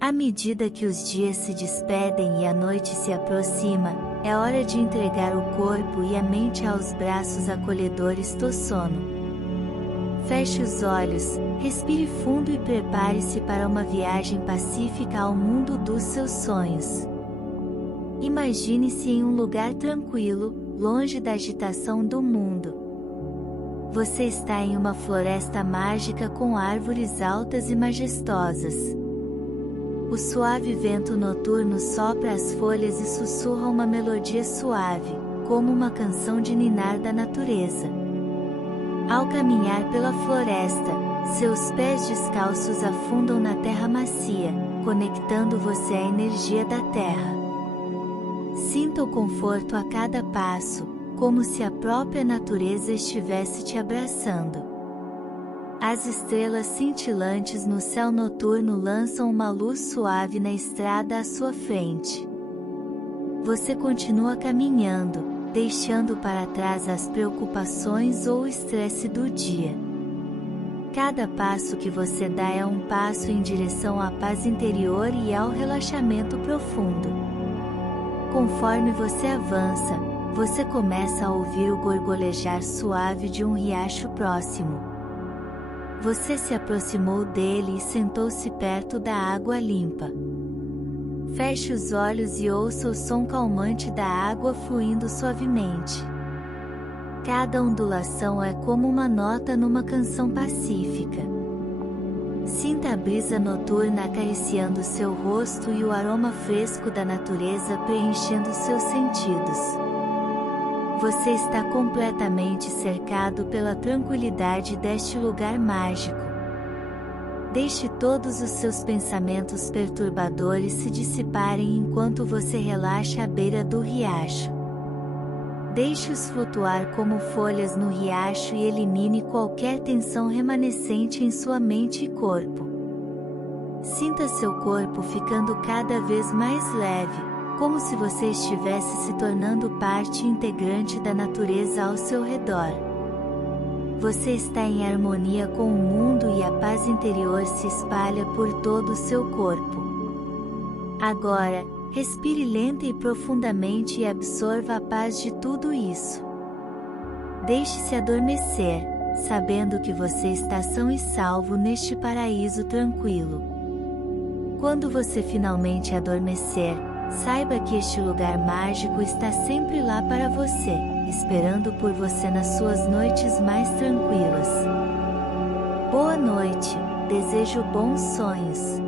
À medida que os dias se despedem e a noite se aproxima, é hora de entregar o corpo e a mente aos braços acolhedores do sono. Feche os olhos, respire fundo e prepare-se para uma viagem pacífica ao mundo dos seus sonhos. Imagine-se em um lugar tranquilo, longe da agitação do mundo. Você está em uma floresta mágica com árvores altas e majestosas. O suave vento noturno sopra as folhas e sussurra uma melodia suave, como uma canção de ninar da natureza. Ao caminhar pela floresta, seus pés descalços afundam na terra macia, conectando você à energia da terra. Sinta o conforto a cada passo, como se a própria natureza estivesse te abraçando. As estrelas cintilantes no céu noturno lançam uma luz suave na estrada à sua frente. Você continua caminhando, deixando para trás as preocupações ou o estresse do dia. Cada passo que você dá é um passo em direção à paz interior e ao relaxamento profundo. Conforme você avança, você começa a ouvir o gorgolejar suave de um riacho próximo. Você se aproximou dele e sentou-se perto da água limpa. Feche os olhos e ouça o som calmante da água fluindo suavemente. Cada ondulação é como uma nota numa canção pacífica. Sinta a brisa noturna acariciando seu rosto e o aroma fresco da natureza preenchendo seus sentidos. Você está completamente cercado pela tranquilidade deste lugar mágico. Deixe todos os seus pensamentos perturbadores se dissiparem enquanto você relaxa à beira do riacho. Deixe-os flutuar como folhas no riacho e elimine qualquer tensão remanescente em sua mente e corpo. Sinta seu corpo ficando cada vez mais leve, como se você estivesse se tornando parte integrante da natureza ao seu redor. Você está em harmonia com o mundo e a paz interior se espalha por todo o seu corpo. Agora, respire lenta e profundamente e absorva a paz de tudo isso. Deixe-se adormecer, sabendo que você está são e salvo neste paraíso tranquilo. Quando você finalmente adormecer, saiba que este lugar mágico está sempre lá para você, esperando por você nas suas noites mais tranquilas. Boa noite, desejo bons sonhos.